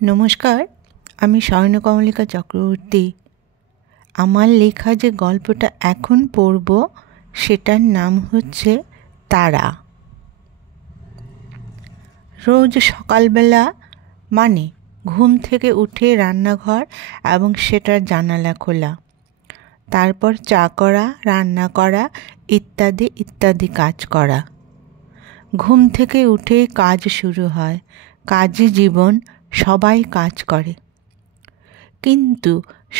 নমস্কার, আমি স্বর্ণকমলিকা চক্রবর্তী। আমার লেখা যে গল্পটা এখন পড়ব সেটার নাম হচ্ছে তারা। রোজ সকালবেলা মানে ঘুম থেকে উঠে রান্নাঘর এবং সেটার জানালা খোলা, তারপর চা করা, রান্না করা ইত্যাদি ইত্যাদি কাজ করা। ঘুম থেকে উঠে কাজ শুরু হয়, কাজই জীবন, সবাই কাজ করে। কিন্তু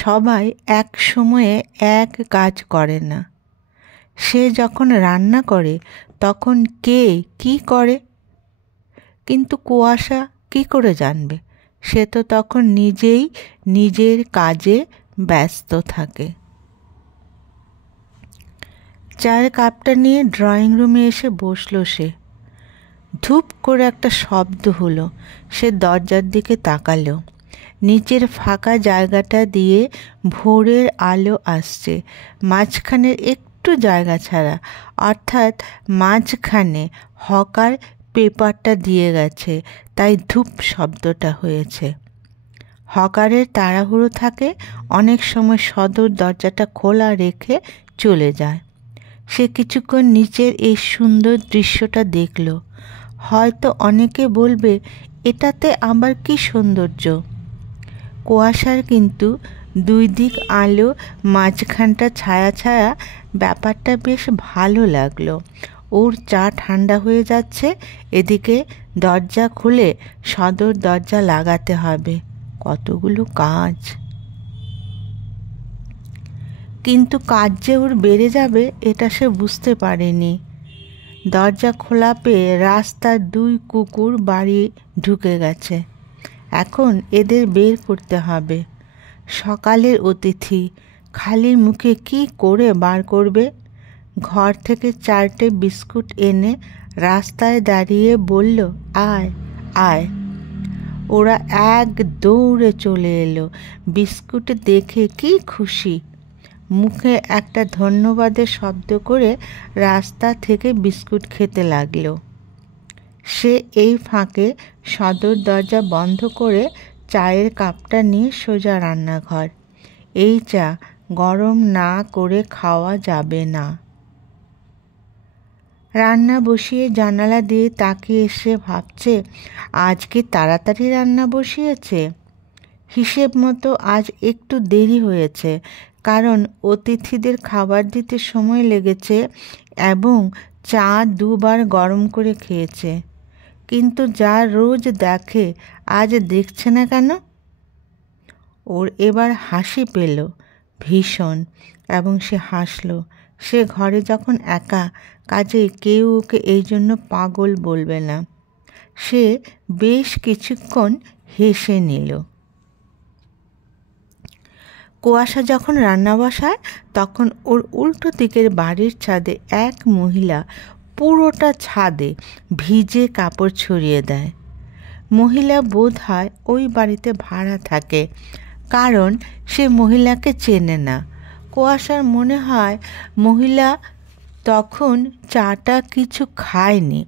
সবাই এক সময়ে এক কাজ করে না। সে যখন রান্না করে তখন কে কি করে, কিন্তু কুয়াশা কি করে জানবে? সে তো তখন নিজেই নিজের কাজে ব্যস্ত থাকে। চায়ের কাপটা নিয়ে ড্রয়িং রুমে এসে বসলো সে। ধূপ করে একটা শব্দ হলো। সে দরজার দিকে তাকালো। নিচের ফাঁকা জায়গাটা দিয়ে ভোরের আলো আসছে, মাঝখানের একটু জায়গা ছাড়া, অর্থাৎ মাঝখানে হকার পেপারটা দিয়ে গেছে, তাই ধূপ শব্দটা হয়েছে। হকারের তাড়াহুড়ো থাকে, অনেক সময় সদর দরজাটা খোলা রেখে চলে যায়। সে কিছুক্ষণ নিচের এই সুন্দর দৃশ্যটা দেখল। হয়তো অনেকে বলবে, এটাতে আবার কি সৌন্দর্য? কুয়াশার কিন্তু দুই দিক আলো, মাঝখানটা ছায়া ছায়া, ব্যাপারটা বেশ ভালো লাগলো। ওর চা ঠান্ডা হয়ে যাচ্ছে, এদিকে দরজা খুলে সদর দরজা লাগাতে হবে। কতগুলো কাজ, কিন্তু কাজ যে ওর বেড়ে যাবে এটা সে বুঝতে পারেনি। দরজা খোলা পেয়ে রাস্তার দুই কুকুর বাড়ি ঢুকে গেছে। এখন এদের বের করতে হবে। সকালের অতিথি, খালি মুখে কি করে বার করবে? ঘর থেকে 4টে বিস্কুট এনে রাস্তায় দাঁড়িয়ে বলল, আয় আয়। ওরা এক দৌড়ে চলে এলো। বিস্কুট দেখে কি খুশি, মুখে একটা ধন্যবাদের শব্দ করে রাস্তা থেকে বিস্কুট খেতে লাগলো। সে এই ফাঁকে সদর দরজা বন্ধ করে চায়ের কাপটা নিয়ে সোজা রান্নাঘর। এই চা গরম না করে খাওয়া যাবে না। রান্না বসিয়ে জানালা দিয়ে তাকিয়ে এসে ভাবছে, আজকে তাড়াতাড়ি রান্না বসিয়েছে। হিসেব মতো আজ একটু দেরি হয়েছে, কারণ অতিথিদের খাবার দিতে সময় লেগেছে এবং চা দুবার গরম করে খেয়েছে। কিন্তু যা রোজ দেখে আজ দেখছে না কেন? ওর এবার হাসি পেল ভীষণ, এবং সে হাসল। সে ঘরে যখন একা, কাজেই কেউ ওকে এই জন্য পাগল বলবে না। সে বেশ কিছুক্ষণ হেসে নিল। কুয়াশা যখন রান্না বসায় তখন ওর উল্টো দিকের বাড়ির ছাদে এক মহিলা পুরোটা ছাদে ভিজে কাপড় ছড়িয়ে দেয়। মহিলা বোধ হয় ওই বাড়িতে ভাড়া থাকে, কারণ সে মহিলাকে চেনে না। কুয়াশার মনে হয় মহিলা তখন চাটা কিছু খায়নি,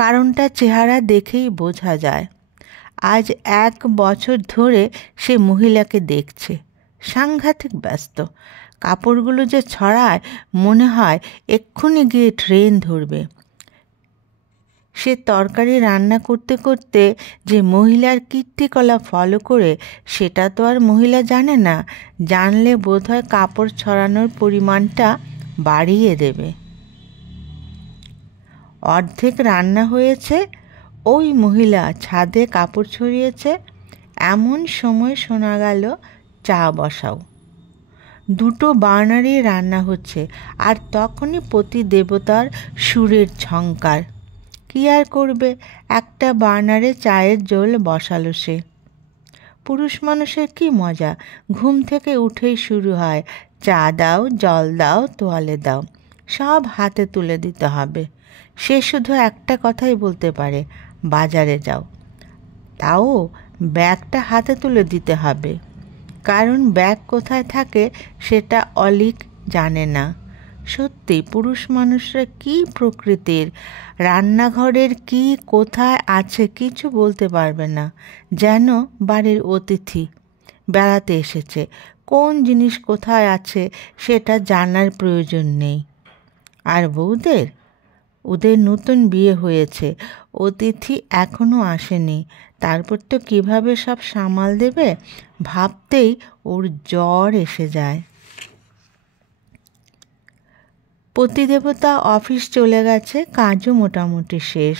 কারণটা চেহারা দেখেই বোঝা যায়। আজ 1 বছর ধরে সে মহিলাকে দেখছে, সাংঘাতিক ব্যস্ত। কাপড়গুলো যে ছড়ায় মনে হয় এক্ষুনি গিয়ে ট্রেন ধরবে। সে তরকারি রান্না করতে করতে যে মহিলার কীর্তিকলাপ ফলো করে সেটা তো আর মহিলা জানে না। জানলে বোধহয় কাপড় ছড়ানোর পরিমাণটা বাড়িয়ে দেবে। অর্ধেক রান্না হয়েছে, ওই মহিলা ছাদে কাপড় ছড়িয়েছে, এমন সময় শোনা গেল, চা বসাও। 2টো বার্নারে রান্না হচ্ছে, আর তখনই পতি দেবতার সুরের ঝংকার। কি আর করবে, একটা বার্নারে চায়ের জল বসালো সে। পুরুষ মানুষের কি মজা, ঘুম থেকে উঠেই শুরু হয়, চা দাও, জল দাও, তোয়ালে দাও, সব হাতে তুলে দিতে হবে। সে শুধু একটা কথাই বলতে পারে, বাজারে যাও। তাও ব্যাগটা হাতে তুলে দিতে হবে, কারণ ব্যাগ কোথায় থাকে সেটা অলিক জানে না। সত্যি পুরুষ মানুষরা কী প্রকৃতির, রান্নাঘরের কি কোথায় আছে কিছু বলতে পারবে না, যেন বাড়ির অতিথি বেড়াতে এসেছে। কোন জিনিস কোথায় আছে সেটা জানার প্রয়োজন নেই। আর বউদের, ওদের নতুন বিয়ে হয়েছে, অতিথি এখনও আসেনি, তারপর তো কীভাবে সব সামাল দেবে ভাবতেই ওর জ্বর এসে যায়। পতিদেবতা অফিস চলে গেছে, কাজও মোটামুটি শেষ।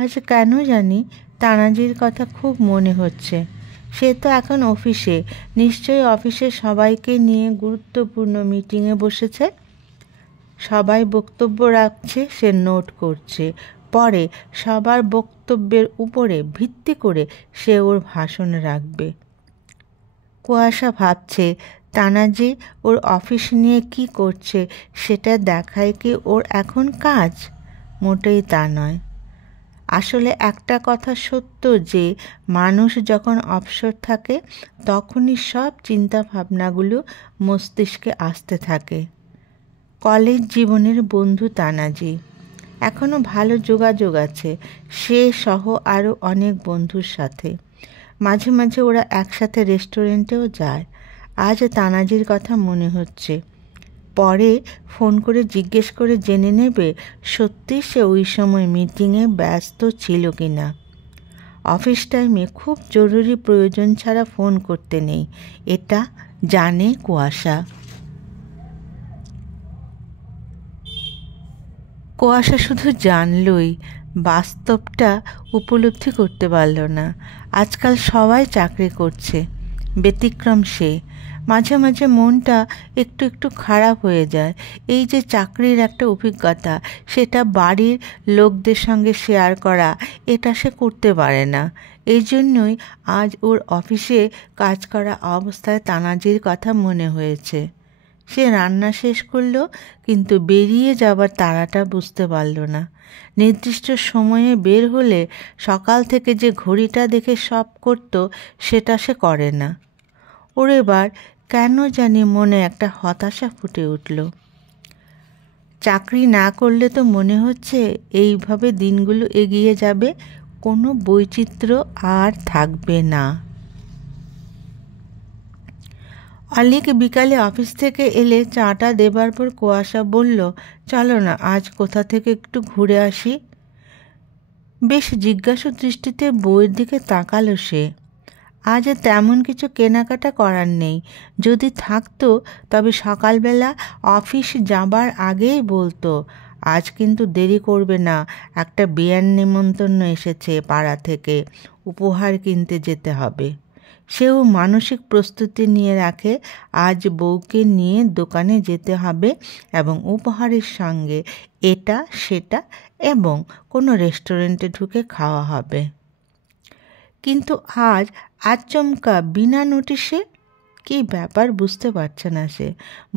আজ কেন জানি তানাজির কথা খুব মনে হচ্ছে। সে তো এখন অফিসে, নিশ্চয়ই অফিসে সবাইকে নিয়ে গুরুত্বপূর্ণ মিটিংয়ে বসেছে। সবাই বক্তব্য রাখছে, সে নোট করছে। পরে সবার বক্তব্যের উপরে ভিত্তি করে সে ওর ভাষণ রাখবে। কুয়াশা ভাবছে, তানাজি ওর অফিস নিয়ে কি করছে সেটা দেখায় কি ওর এখন কাজ? মোটেই তা নয়। আসলে একটা কথা সত্য যে মানুষ যখন অবসর থাকে তখনই সব চিন্তা ভাবনাগুলো মস্তিষ্কে আসতে থাকে। কলেজ জীবনের বন্ধু তানাজি, এখনও ভালো যোগাযোগ আছে সে সহ আরও অনেক বন্ধুর সাথে। মাঝে মাঝে ওরা একসাথে রেস্টুরেন্টেও যায়। আজ তানাজির কথা মনে হচ্ছে। পরে ফোন করে জিজ্ঞেস করে জেনে নেবে সত্যি সে ওই সময় মিটিংয়ে ব্যস্ত ছিল কি না। অফিস টাইমে খুব জরুরি প্রয়োজন ছাড়া ফোন করতে নেই, এটা জানে কুয়াশা। কুয়াশা শুধু জানলই, বাস্তবটা উপলব্ধি করতে পারল না। আজকাল সবাই চাকরি করছে, ব্যতিক্রম সে। মাঝে মাঝে মনটা একটু একটু খারাপ হয়ে যায়। এই যে চাকরির একটা অভিজ্ঞতা, সেটা বাড়ির লোকদের সঙ্গে শেয়ার করা, এটা সে করতে পারে না। এই জন্যই আজ ওর অফিসে কাজ করা অবস্থায় তানাজির কথা মনে হয়েছে। সে রান্না শেষ করলো, কিন্তু বেরিয়ে যাবার তাড়াটা বুঝতে পারল না। নির্দিষ্ট সময়ে বের হলে সকাল থেকে যে ঘড়িটা দেখে সব করত সেটা সে করে না। ওর এবার কেন জানি মনে একটা হতাশা ফুটে উঠল। চাকরি না করলে তো মনে হচ্ছে এইভাবে দিনগুলো এগিয়ে যাবে, কোনো বৈচিত্র্য আর থাকবে না। অলিক বিকালে অফিস থেকে এলে চাটা দেবার পর কুয়াশা বলল, চলো না আজ কোথা থেকে একটু ঘুরে আসি। বেশ জিজ্ঞাসু দৃষ্টিতে বইয়ের দিকে তাকালো সে। আজ তেমন কিছু কেনাকাটা করার নেই, যদি থাকতো তবে সকালবেলা অফিস যাবার আগেই বলতো। আজ কিন্তু দেরি করবে না, একটা বিয়ের নিমন্ত্রণ এসেছে পাড়া থেকে, উপহার কিনতে যেতে হবে। সেও মানসিক প্রস্তুতি নিয়ে রাখে, আজ বউকে নিয়ে দোকানে যেতে হবে এবং উপহারের সঙ্গে এটা সেটা এবং কোনো রেস্টুরেন্টে ঢুকে খাওয়া হবে। কিন্তু আজ আচমকা বিনা নোটিশে, কী ব্যাপার বুঝতে পারছে না সে।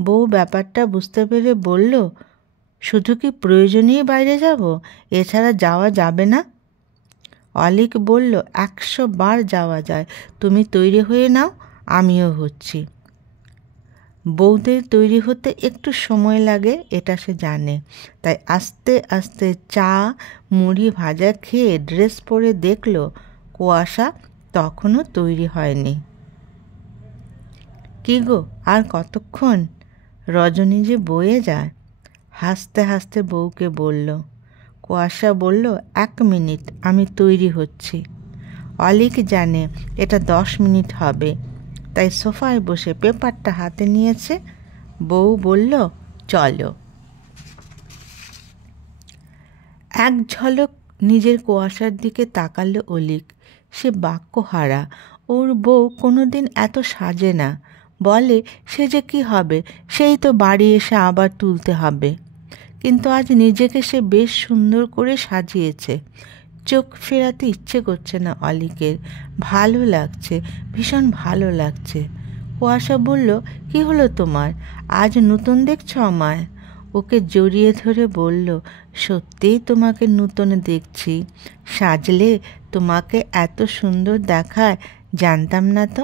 বউ ব্যাপারটা বুঝতে পেরে বলল, শুধু কি প্রয়োজনেই বাইরে যাব, এছাড়া যাওয়া যাবে না? অলিক বলল, 100 বার যাওয়া যায়, তুমি তৈরি হয়ে নাও, আমিও হচ্ছি। বউদের তৈরি হতে একটু সময় লাগে এটা সে জানে, তাই আস্তে আস্তে চা মুড়ি ভাজা খেয়ে ড্রেস পরে দেখল কুয়াশা তখনও তৈরি হয়নি। কি গো, আর কতক্ষণ? রজনী যে বয়ে যায়। হাসতে হাসতে বউকে বলল। কুয়াশা বলল, 1 মিনিট, আমি তৈরি হচ্ছি। অলিক জানে এটা 10 মিনিট হবে, তাই সোফায় বসে পেপারটা হাতে নিয়েছে। বউ বলল, চলো। এক ঝলক নিজের কুয়াশার দিকে তাকালো অলিক। সে বাক্যহারা। ওর বউ কোনোদিন এত সাজে না। বলে সে যে কি হবে, সেই তো বাড়ি এসে আবার তুলতে হবে। কিন্তু আজ নিজেকে সে বেশ সুন্দর করে সাজিয়েছে। চোখ ফেরাতে ইচ্ছে করছে না অলিকের। ভালো লাগছে, ভীষণ ভালো লাগছে। কুয়াশা বলল, কি হলো তোমার, আজ নতুন দেখছো আমায়? ওকে জড়িয়ে ধরে বলল, সত্যিই তোমাকে নতুন দেখছি। সাজলে তোমাকে এত সুন্দর দেখায়, জানতাম না তো।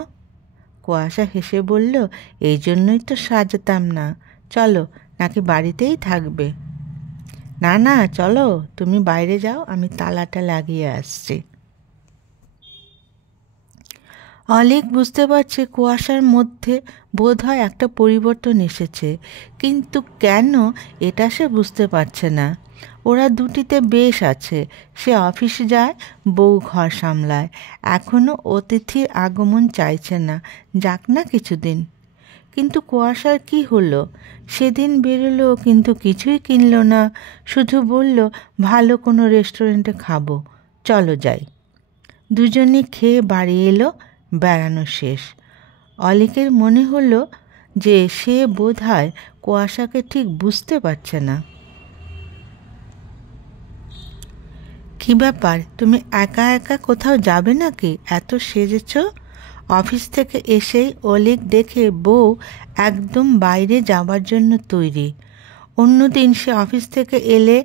কুয়াশা হেসে বলল, এই জন্যই তো সাজতাম না। চলো নাকি বাড়িতেই থাকবে? না না, চলো, তুমি বাইরে যাও, আমি তালাটা লাগিয়ে আসছি। অলিক বুঝতে পারছে কুয়াশার মধ্যে বোধহয় একটা পরিবর্তন এসেছে, কিন্তু কেন এটা সে বুঝতে পারছে না। ওরা দুটিতে বেশ আছে। সে অফিস যায়, বউ ঘর সামলায়। এখনও অতিথির আগমন চাইছে না, যাক না কিছুদিন। কিন্তু কুয়াশার কি হলো? সেদিন বেরোলো, কিন্তু কিছুই কিনল না। শুধু বলল, ভালো কোনো রেস্টুরেন্টে খাবো, চলো যাই। দুজনে খেয়ে বাড়ি এলো। বেড়ানো শেষ। অলিকের মনে হলো যে সে বোধহয় কুয়াশাকে ঠিক বুঝতে পারছে না। কি ব্যাপার, তুমি একা একা কোথাও যাবে নাকি? এত সেজেছ। অফিস থেকে এসেই অলিক দেখে বউ একদম বাইরে যাবার জন্য তৈরি। অন্যদিন সে অফিস থেকে এলে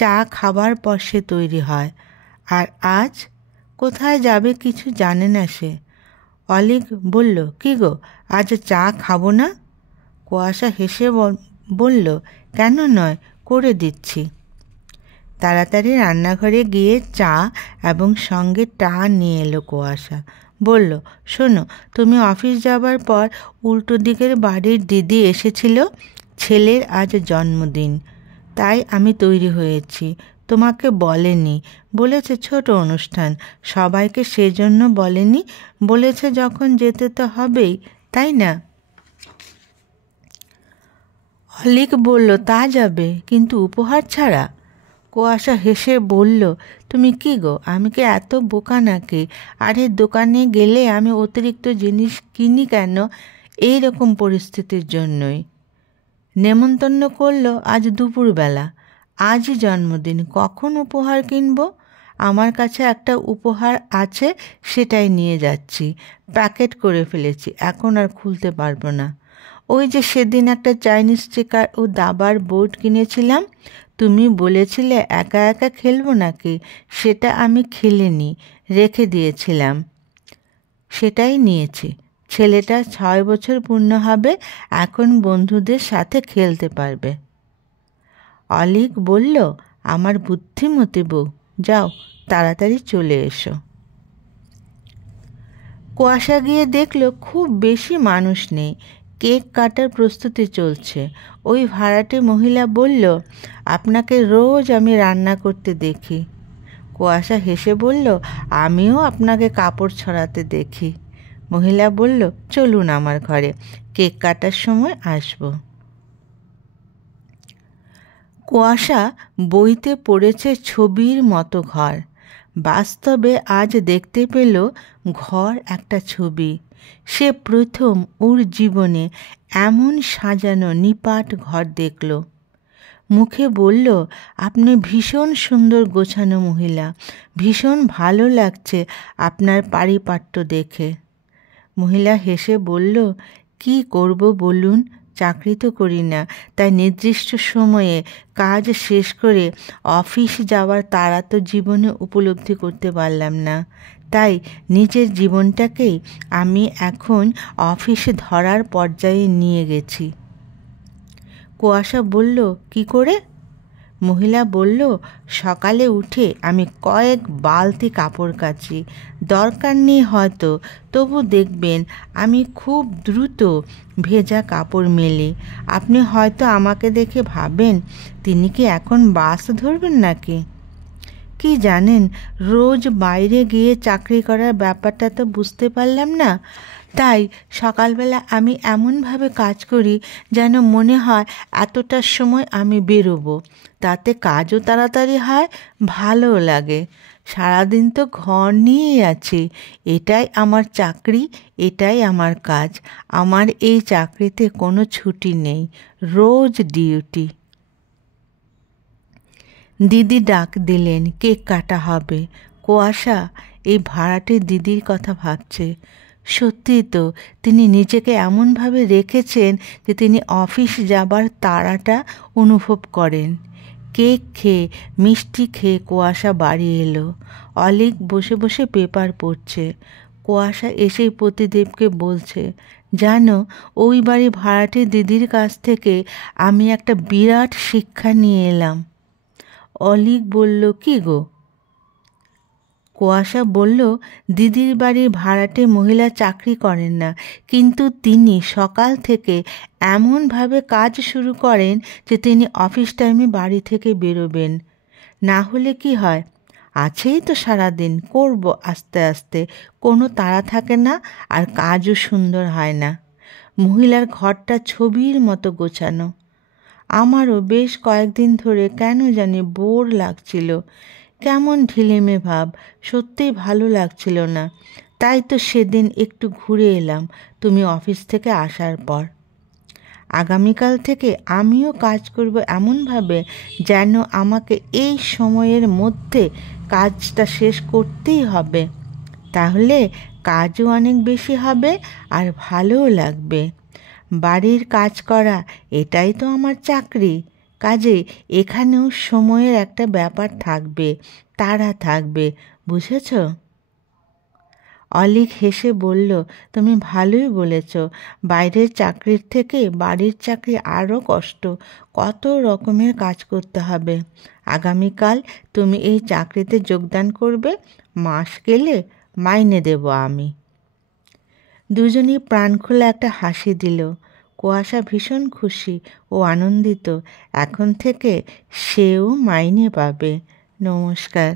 চা খাবার পর সে তৈরি হয়, আর আজ কোথায় যাবে কিছু জানে না সে। অলিক বলল, কি গো, আজ চা খাবো না? কুয়াশা হেসে বলল, কেন নয়, করে দিচ্ছি। তাড়াতাড়ি রান্নাঘরে গিয়ে চা এবং সঙ্গে টা নিয়ে এলো কুয়াশা। বলল, শোনো, তুমি অফিস যাবার পর উল্টো দিকের বাড়ির দিদি এসেছিল। ছেলের আজ জন্মদিন, তাই আমি তৈরি হয়েছি। তোমাকে বলেনি, বলেছে ছোট অনুষ্ঠান, সবাইকে সেজন্য বলেনি। বলেছে যখন যেতে তো হবেই, তাই না? অলিক বলল, তা যাবে, কিন্তু উপহার ছাড়া? কুয়াশা হেসে বলল, তুমি কি গো, আমি কি এত বোকা নাকি? আরে দোকানে গেলে আমি অতিরিক্ত জিনিস কিনি কেন? এই রকম পরিস্থিতির জন্যই। নেমন্তন্ন করলো আজ দুপুরবেলা। আজই জন্মদিন, কখন উপহার কিনব? আমার কাছে একটা উপহার আছে, সেটাই নিয়ে যাচ্ছি। প্যাকেট করে ফেলেছি, এখন আর খুলতে পারবো না। ওই যে সেদিন একটা চাইনিজ স্টিকার ও দাবার বোর্ড কিনেছিলাম, তুমি বলেছিলে একা একা খেলবো নাকি, সেটা আমি খেলিনি, রেখে দিয়েছিলাম, সেটাই নিয়েছি। ছেলেটা 6 বছর পূর্ণ হবে, এখন বন্ধুদের সাথে খেলতে পারবে। অলিক বলল, আমার বুদ্ধিমতী বউ, যাও তাড়াতাড়ি চলে এসো। কুয়াশা গিয়ে দেখলো খুব বেশি মানুষ নেই। কেক কাটার প্রস্তুতি চলছে। ওই ভাড়াটে মহিলা বলল, আপনাকে রোজ আমি রান্না করতে দেখি। কুয়াশা হেসে বলল, আমিও আপনাকে কাপড় ছড়াতে দেখি। মহিলা বলল, চলুন আমার ঘরে, কেক কাটার সময় আসব। কুয়াশা বইতে পড়েছে ছবির মতো ঘর। বাস্তবে আজ দেখতে পেল ঘর একটা ছবি। সে প্রথম ওর জীবনে এমন সাজানো নিপাট ঘর দেখল। মুখে বলল, আপনি ভীষণ সুন্দর গোছানো মহিলা, ভীষণ ভালো লাগছে আপনার পারিপাট্য দেখে। মহিলা হেসে বলল, কি করব বলুন, চাকরি তো করি না, তাই নির্দিষ্ট সময়ে কাজ শেষ করে অফিস যাওয়ার তাড়া তো জীবনে উপলব্ধি করতে পারলাম না। তাই নিজের জীবনটাকেই আমি এখন অফিস ধরার পর্যায়ে নিয়ে গেছি। কুয়াশা বলল, কি করে? মহিলা বলল, সকালে উঠে আমি কয়েক বালতি কাপড় কাচি। দরকার নেই হয়তো, তবু দেখবেন আমি খুব দ্রুত ভেজা কাপড় মেলি। আপনি হয়তো আমাকে দেখে ভাবেন, তিনি কি এখন বাস ধরবেন নাকি? কি জানেন, রোজ বাইরে গিয়ে চাকরি করার ব্যাপারটা তো বুঝতে পারলাম না। তাই সকালবেলা আমি এমনভাবে কাজ করি যেন মনে হয় এতটার সময় আমি বেরোবো। তাতে কাজও তাড়াতাড়ি হয়, ভালোও লাগে। সারাদিন তো ঘর নিয়েই আছি। এটাই আমার চাকরি, এটাই আমার কাজ। আমার এই চাকরিতে কোনো ছুটি নেই, রোজ ডিউটি। দিদি ডাক দিলেন, কেক কাটা হবে। কুয়াশা এই ভাড়াটে দিদির কথা ভাবছে। সত্যি তো, তিনি নিজেকে এমনভাবে রেখেছেন যে তিনি অফিস যাবার তাড়াটা অনুভব করেন। কেক খেয়ে মিষ্টি খেয়ে কুয়াশা বাড়ি এলো। অলিক বসে বসে পেপার পড়ছে। কুয়াশা এসেই প্রতিদেবকে বলছে, জানো, ওই বাড়ি ভাড়াটে দিদির কাছ থেকে আমি একটা বিরাট শিক্ষা নিয়ে এলাম। অলিক বলল, কি গো? কুয়াশা বলল, দিদির বাড়ির ভাড়াটে মহিলা চাকরি করেন না, কিন্তু তিনি সকাল থেকে এমনভাবে কাজ শুরু করেন যে তিনি অফিস টাইমে বাড়ি থেকে বেরোবেন। না হলে কি হয়, আছেই তো সারাদিন, করব আস্তে আস্তে, কোনো তাড়া থাকে না, আর কাজও সুন্দর হয় না। মহিলার ঘরটা ছবির মতো গোছানো। আমারও বেশ কয়েকদিন ধরে কেন জানি বোর লাগছিল, কেমন ঢিলেমে ভাব, সত্যিই ভালো লাগছিল না। তাই তো সেদিন একটু ঘুরে এলাম তুমি অফিস থেকে আসার পর। আগামীকাল থেকে আমিও কাজ করব এমনভাবে যেন আমাকে এই সময়ের মধ্যে কাজটা শেষ করতেই হবে। তাহলে কাজও অনেক বেশি হবে আর ভালোও লাগবে। বাড়ির কাজ করা, এটাই তো আমার চাকরি। কাজেই এখানেও সময়ের একটা ব্যাপার থাকবে, তাড়া থাকবে, বুঝেছ? অলিক হেসে বলল, তুমি ভালোই বলেছ। বাইরের চাকরির থেকে বাড়ির চাকরি আরও কষ্ট, কত রকমের কাজ করতে হবে। আগামীকাল তুমি এই চাকরিতে যোগদান করবে, মাস গেলে মাইনে দেব আমি। দুজনই প্রাণখোলা একটা হাসি দিল। কুয়াশা ভীষণ খুশি ও আনন্দিত। এখন থেকে সেও মাইনে পাবে। নমস্কার।